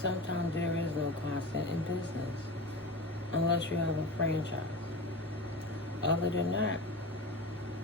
sometimes there is no constant in business unless you have a franchise. Other than that,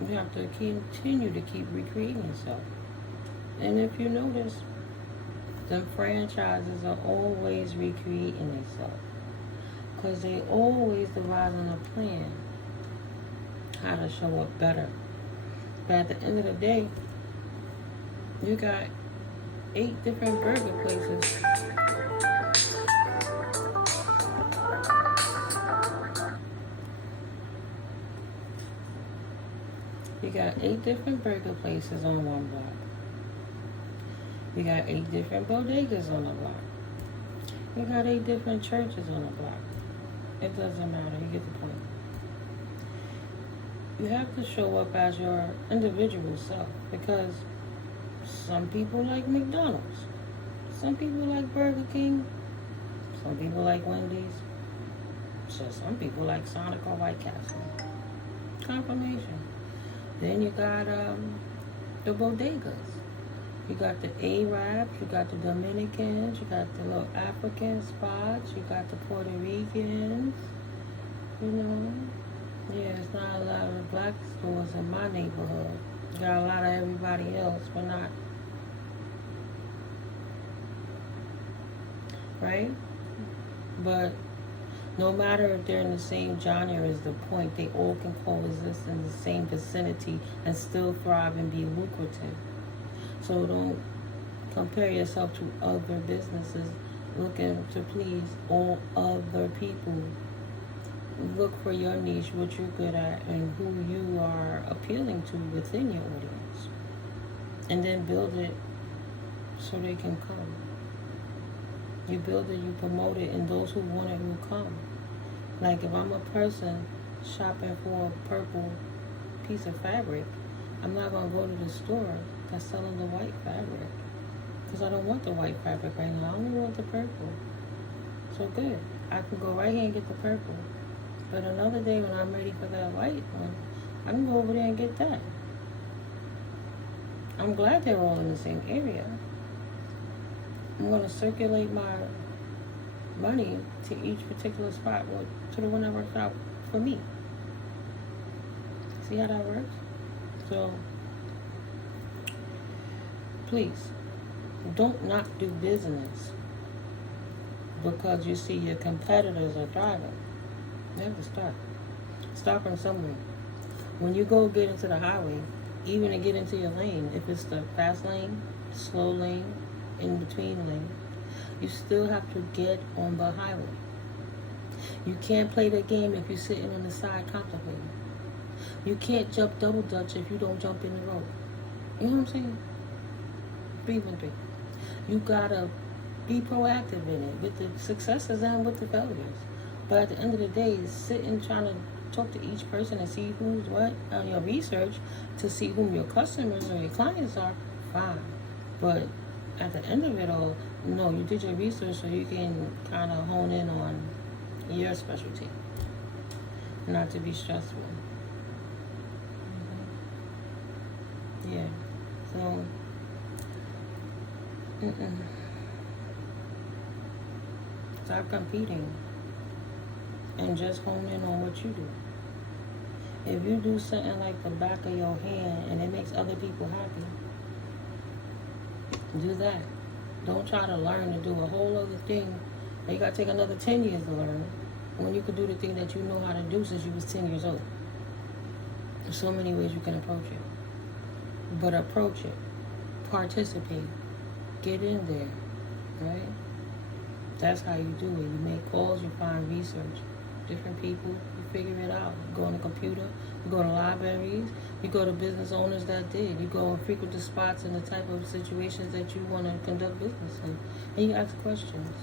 you have to continue to keep recreating yourself. And if you notice, the franchises are always recreating themselves because they always devising a plan how to show up better. But at the end of the day, you got 8 different burger places. You got 8 different burger places on one block. You got 8 different bodegas on the block. You got 8 different churches on the block. It doesn't matter. You get the point. You have to show up as your individual self because some people like McDonald's. Some people like Burger King. Some people like Wendy's. So some people like Sonic or White Castle. Confirmation. Then you got the bodegas. You got the Arabs, you got the Dominicans, you got the little African spots, you got the Puerto Ricans, you know. Yeah, it's not a lot of black stores in my neighborhood. You got a lot of everybody else, but not. Right? But no matter if they're in the same genre is the point, they all can coexist in the same vicinity and still thrive and be lucrative. So don't compare yourself to other businesses looking to please all other people. Look for your niche, what you're good at, and who you are appealing to within your audience. And then build it so they can come. You build it, you promote it, and those who want it will come. Like if I'm a person shopping for a purple piece of fabric, I'm not going to go to the store that's selling the white fabric. Because I don't want the white fabric right now. I only want the purple. So good. I can go right here and get the purple. But another day when I'm ready for that white one, I can go over there and get that. I'm glad they're all in the same area. I'm going to circulate my money to each particular spot, or to the one that works out for me. See how that works? So, please, don't not do business because you see your competitors are thriving. You have to start. Start from somewhere. When you go get into the highway, even to get into your lane, if it's the fast lane, slow lane, in between lane, you still have to get on the highway. You can't play the game if you're sitting on the side contemplating. You can't jump double dutch if you don't jump in the road. You know what I'm saying? 313. You gotta be proactive in it with the successes and with the failures. But at the end of the day, sitting trying to talk to each person and see who's what on your research to see whom your customers or your clients are, fine. But at the end of it all, no, you did your research so you can kind of hone in on your specialty, not to be stressful. Yeah, so stop competing and just hone in on what you do. If you do something like the back of your hand and it makes other people happy, do that. Don't try to learn to do a whole other thing that you got to take another 10 years to learn when you could do the thing that you know how to do since you was 10 years old. There's so many ways you can approach it. But approach it. Participate. Get in there. Right? That's how you do it. You make calls, you find research. Different people, you figure it out. You go on the computer, you go to libraries, you go to business owners that did. You go and frequent the spots and the type of situations that you want to conduct business in. And you ask questions.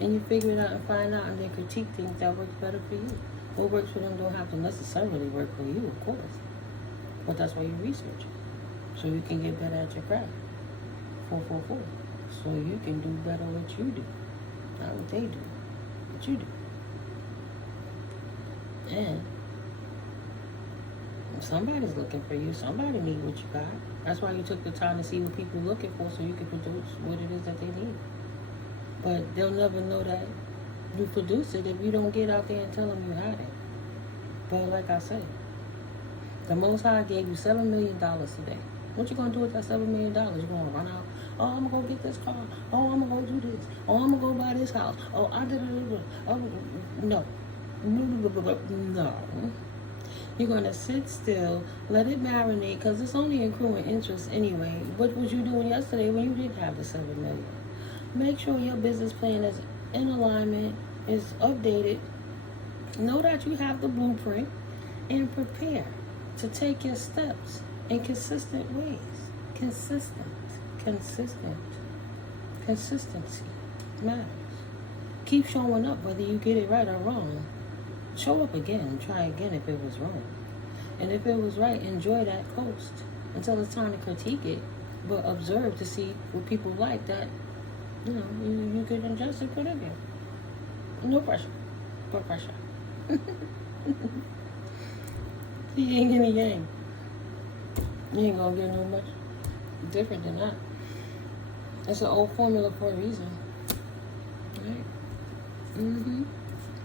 And you figure it out and find out and then critique things that work better for you. What works for them don't have to necessarily work for you, of course. But that's why you research it. So you can get better at your craft. 444. So you can do better what you do. Not what they do. What you do. And somebody's looking for you. Somebody needs what you got. That's why you took the time to see what people are looking for so you can produce what it is that they need. But they'll never know that you produce it if you don't get out there and tell them you had it. But like I said, the Most High gave you $7 million today. What you gonna do with that $7 million? You gonna run out? Oh, I'm gonna go get this car. Oh, I'm gonna go do this. Oh, I'm gonna go buy this house. Oh, I did it. Oh, no. No. You're gonna sit still, let it marinate, because it's only accruing interest anyway. What was you doing yesterday when you didn't have the $7 million? Make sure your business plan is in alignment, is updated. Know that you have the blueprint, and prepare to take your steps in consistent ways. Consistency matters. Keep showing up whether you get it right or wrong. Show up again and try again if it was wrong. And if it was right, enjoy that coast until it's time to critique it, but observe to see what people like that, you could adjust it, put it in. No pressure. No pressure. You ain't getting game. You ain't gonna get no much different than that. It's an old formula for a reason. Right?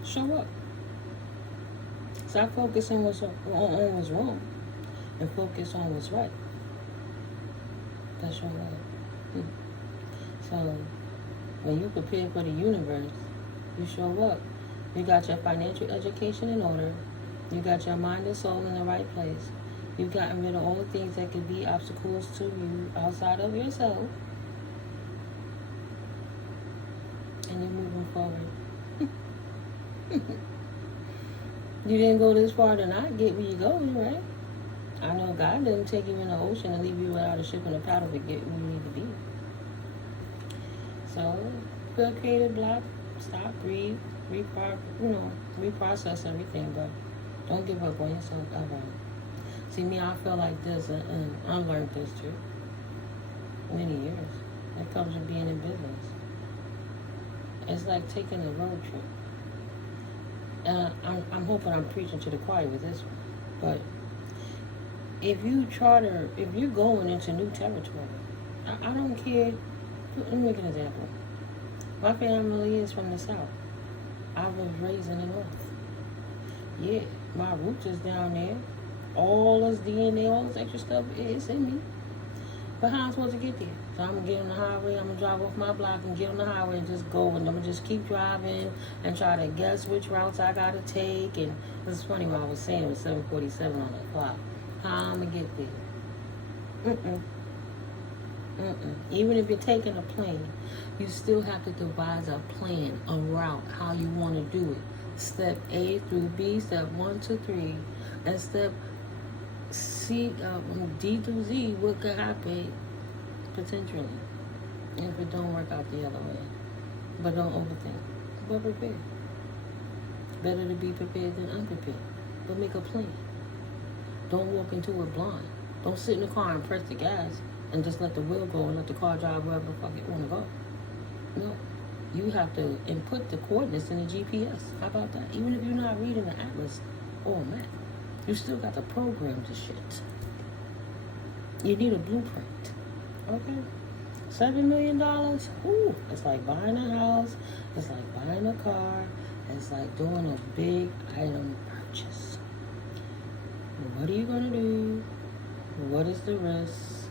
Show up. Stop focusing on what's wrong and focus on what's right. That's your way. So when you prepare for the universe, you show up. You got your financial education in order. You got your mind and soul in the right place. You've gotten rid of all the things that could be obstacles to you outside of yourself. And you're moving forward. You didn't go this far to not get where you're going, right? I know God didn't take you in the ocean and leave you without a ship and a paddle to get where you need to be. So, feel a creative block, stop, breathe, reprocess everything, but don't give up on yourself ever. See, me, I feel like this, and I learned this too. Many years. That comes from being in business. It's like taking a road trip. I'm hoping I'm preaching to the choir with this one. But if you're going into new territory, I don't care. Let me make an example. My family is from the South. I was raised in the North. Yeah, my roots is down there. All this DNA, all this extra stuff, it's in me. But how am I supposed to get there? So I'm going to get on the highway, I'm going to drive off my block and get on the highway and just go. And I'm going to just keep driving and try to guess which routes I got to take. And this is funny what I was saying, it was 7:47 on the clock. How I'm going to get there? Even if you're taking a plane, you still have to devise a plan, a route, how you want to do it. Step A through B, step 1 to 3, and step C, D through Z, what could happen potentially if it don't work out the other way. But don't overthink. But prepare. Better to be prepared than unprepared. But make a plan. Don't walk into it blind. Don't sit in the car and press the gas and just let the wheel go and let the car drive wherever the fuck it want to go. No. You have to input the coordinates in the GPS. How about that? Even if you're not reading the atlas or a map, you still got to program the shit. You need a blueprint. Okay? $7 million? Ooh, it's like buying a house. It's like buying a car. It's like doing a big item purchase. What are you going to do? What is the risk?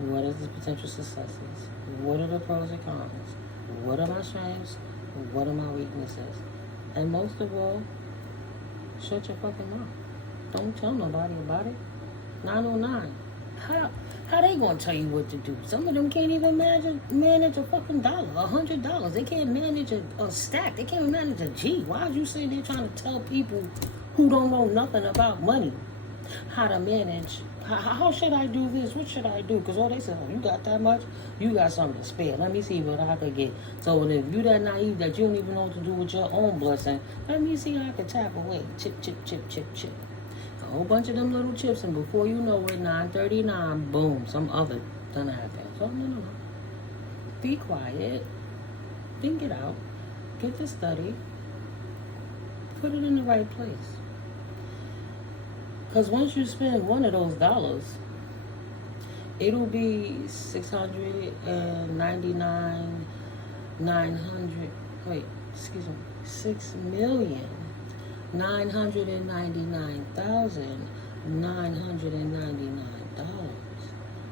What is the potential successes? What are the pros and cons? What are my strengths? What are my weaknesses? And most of all, shut your fucking mouth. Don't tell nobody about it. 909. How they gonna tell you what to do? Some of them can't even manage a fucking dollar, $100. They can't manage a stack. They can't manage a G. Why are you sitting there trying to tell people who don't know nothing about money how to manage? How should I do this? What should I do? Because all they say, oh, you got that much? You got something to spare. Let me see what I could get. So if you that naive that you don't even know what to do with your own blessing, let me see how I can tap away. Chip, chip, chip, chip, chip. A whole bunch of them little chips, and before you know it, 9:39, boom, some other done happen. So no. Be quiet. Think it out. Get the study. Put it in the right place. Because once you spend one of those dollars, it'll be $699 $6,999,999.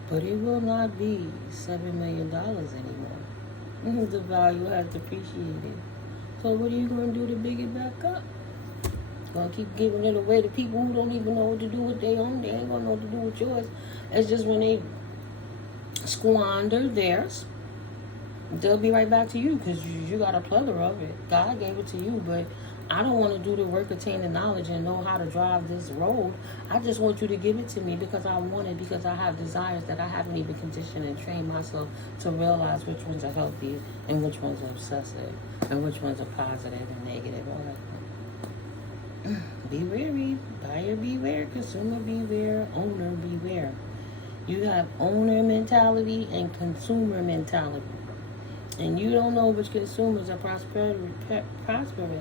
But it will not be $7 million anymore. The value has depreciated. So what are you going to do to big it back up? Gonna keep giving it away to people who don't even know what to do with their own. They ain't gonna know what to do with yours. It's just when they squander theirs, they'll be right back to you because you got a plethora of it. God gave it to you, but I don't want to do the work, attain the knowledge, and know how to drive this road. I just want you to give it to me because I want it, because I have desires that I haven't even conditioned and trained myself to realize which ones are healthy and which ones are obsessive and which ones are positive and negative. All that. Be wary. Buyer beware. Consumer beware. Owner beware. You have owner mentality and consumer mentality. And you don't know which consumers are prosperous.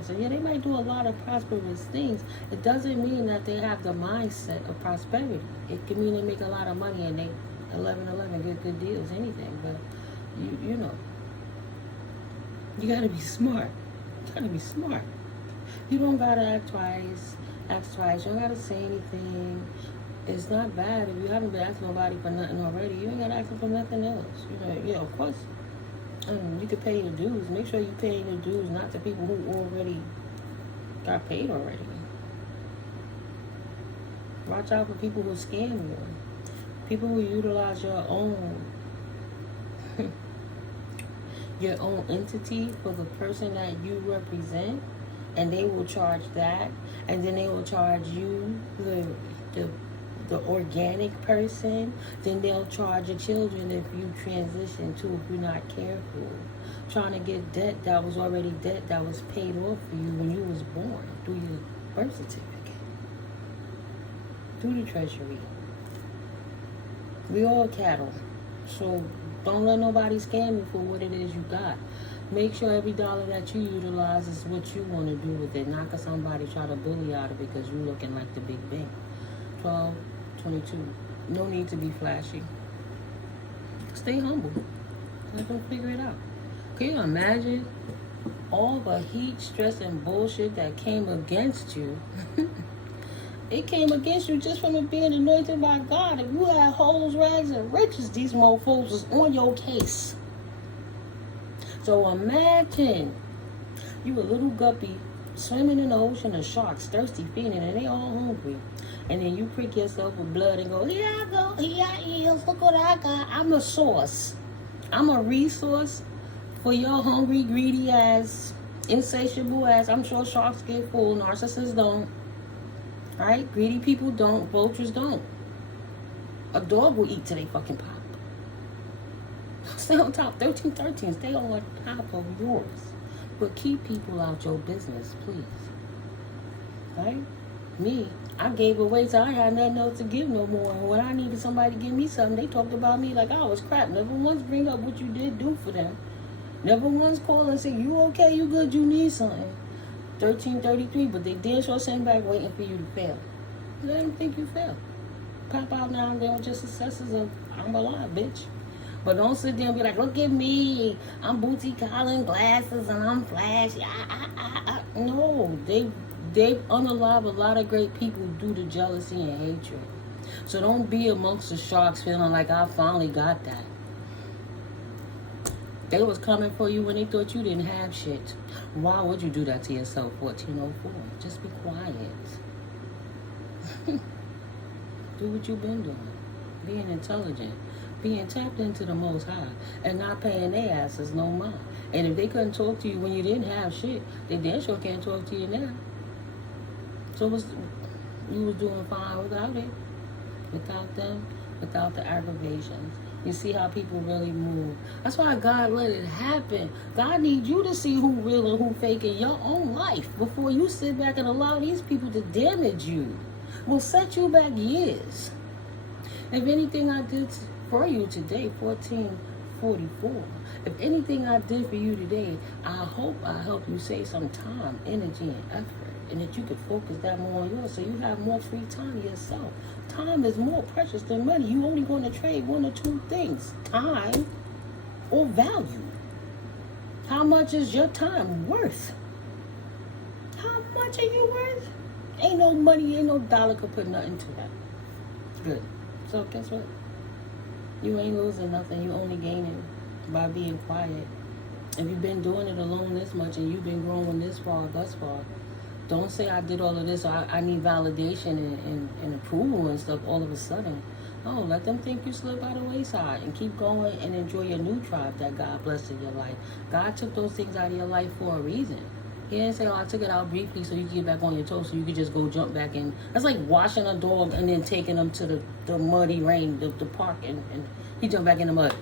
And yeah, they might do a lot of prosperous things. It doesn't mean that they have the mindset of prosperity. It can mean they make a lot of money and they 11 get good deals, anything. But you know, you gotta be smart. You gotta be smart. You don't gotta act twice. You don't gotta say anything. It's not bad if you haven't been asking nobody for nothing already. You ain't gotta ask them for nothing else. You know, yeah, of course. You can pay your dues. Make sure you pay your dues, not to people who already got paid already. Watch out for people who scam you. People who utilize your own entity for the person that you represent, and they will charge that, and then they will charge you, the organic person. Then they'll charge your children if you transition to, if you're not careful. Trying to get debt that was already debt that was paid off for you when you was born through your birth certificate, through the treasury. We all cattle, so don't let nobody scam you for what it is you got. Make sure every dollar that you utilize is what you want to do with it, not because somebody try to bully out of it because you're looking like the big bank. 12:22. No need to be flashy. Stay humble. Let them figure it out. Can you imagine all the heat, stress, and bullshit that came against you? It came against you just from it being anointed by God. If you had hoes, rags, and riches, these mofos was on your case. So imagine you a little guppy swimming in the ocean of sharks, thirsty, feeding, and they all hungry. And then you prick yourself with blood and go, here I go, here I is, look what I got. I'm a source. I'm a resource for your hungry, greedy ass, insatiable ass. I'm sure sharks get full, narcissists don't. Right? Greedy people don't, vultures don't. A dog will eat till they fucking pop. Stay on top, 1313, stay on top of yours. But keep people out your business, please. Right? Me, I gave away till I had nothing else to give no more. And when I needed somebody to give me something, they talked about me like I was crap. Never once bring up what you did do for them. Never once call and say, you okay, you good, you need something. 1333, but they damn sure sitting back waiting for you to fail. Let them think you failed. Pop out now and then with your successes of, I'm alive, bitch. But don't sit there and be like, look at me, I'm booty calling glasses and I'm flashy. No, they've unalive a lot of great people due to jealousy and hatred. So don't be amongst the sharks feeling like I finally got that. They was coming for you when they thought you didn't have shit. Why would you do that to yourself, 1404? Just be quiet. Do what you've been doing. Being intelligent. Being tapped into the Most High. And not paying their asses no mind. And if they couldn't talk to you when you didn't have shit, they damn sure can't talk to you now. So you was doing fine without it. Without them. Without the aggravations. You see how people really move. That's why God let it happen. God needs you to see who real and who fake in your own life before you sit back and allow these people to damage you. Will set you back years. If anything I did for you today, 1444. If anything I did for you today, I hope I help you save some time, energy, and effort. And that you could focus that more on yours so you have more free time to yourself. Time is more precious than money. You only going to trade one or two things. Time or value. How much is your time worth? How much are you worth? Ain't no money, ain't no dollar could put nothing to that. Good. So guess what? You ain't losing nothing. You only gaining by being quiet. If you've been doing it alone this much and you've been growing this far, thus far, don't say I did all of this or I need validation and approval and stuff all of a sudden. No, let them think you slip by the wayside and keep going and enjoy your new tribe that God blessed in your life. God took those things out of your life for a reason. He didn't say, oh, I took it out briefly so you can get back on your toes so you can just go jump back in. That's like washing a dog and then taking them to the muddy rain, the park, and he jumped back in the mud.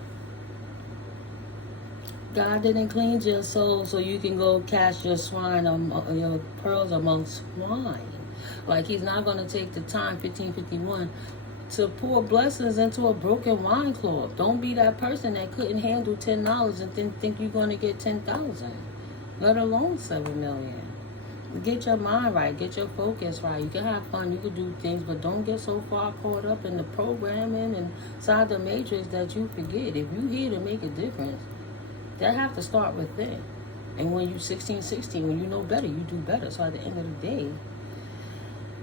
God didn't clean your soul so you can go cast your your pearls amongst swine. Like he's not going to take the time, 1551, to pour blessings into a broken wine cloth. Don't be that person that couldn't handle $10 and then think you're going to get 10,000, let alone 7 million. Get your mind right, get your focus right. You can have fun, you can do things, but don't get so far caught up in the programming and inside the matrix that you forget. If you're here to make a difference, that have to start within. And when you're 16, when you know better, you do better. So at the end of the day,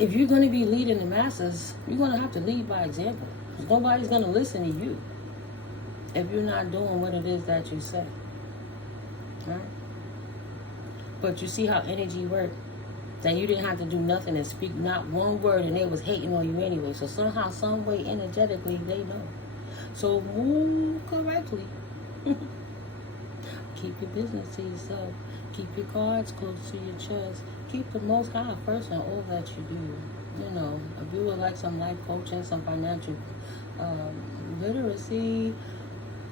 if you're going to be leading the masses, you're going to have to lead by example. Because nobody's going to listen to you if you're not doing what it is that you say. Right? But you see how energy works. That you didn't have to do nothing and speak not one word and they was hating on you anyway. So somehow, some way, energetically, they know. So move correctly. Keep your business to yourself. Keep your cards close to your chest. Keep the Most High first in all that you do. You know, if you would like some life coaching, some financial literacy,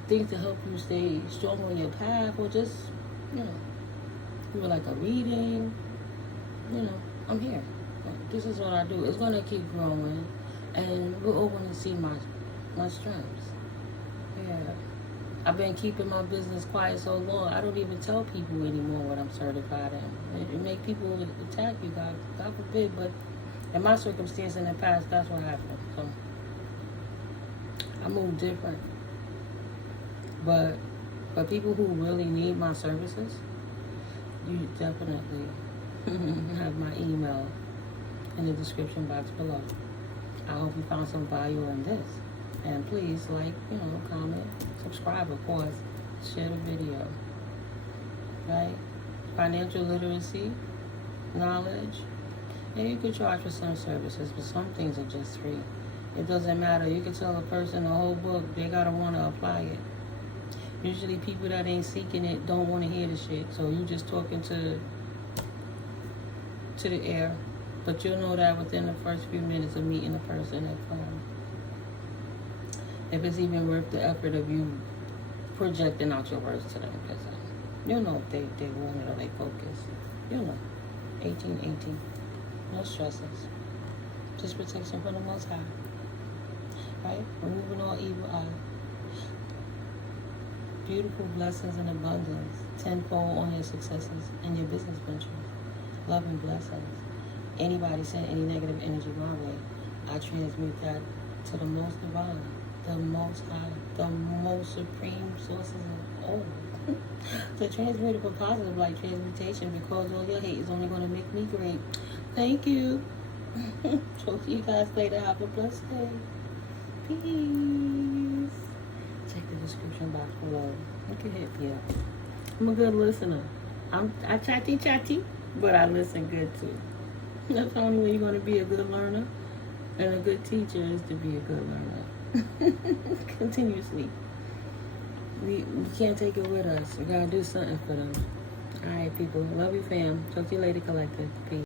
things to help you stay strong on your path, or just, you know, you would like a reading, you know, I'm here. This is what I do. It's going to keep growing, and we're all going to see my strengths. Yeah. I've been keeping my business quiet so long, I don't even tell people anymore what I'm certified in. It make people attack you, God forbid, but in my circumstance in the past, that's what happened. So I move different. But for people who really need my services, you definitely have my email in the description box below. I hope you found some value in this. And please comment, subscribe, of course, share the video. Right? Financial literacy, knowledge. And you can charge for some services, but some things are just free. It doesn't matter. You can tell a person the whole book, they gotta wanna apply it. Usually people that ain't seeking it don't want to hear the shit. So you just talking to the air. But you'll know that within the first few minutes of meeting the person if it's even worth the effort of you projecting out your words to them. Because you'll know if they want it or they focus. You'll know. 1818. No stresses. Just protection from the Most High. Right? Removing all evil eye. Beautiful blessings and abundance. Tenfold on your successes and your business ventures. Love and blessings. Anybody send any negative energy my way, I transmute that to the most divine, the most high, the most supreme sources of all. To transmute it for positive like transmutation, because all your hate is only going to make me great. Thank you. Talk to you guys later. Have a blessed day. Peace. Check the description box below. You can hit me up. I'm a good listener. I chatty, but I listen good too. That's the only way you're going to be a good learner. And a good teacher is to be a good learner. Continuously. We can't take it with us. We got to do something for them. All right, people. Love you, fam. Talk to you later, collective. Peace.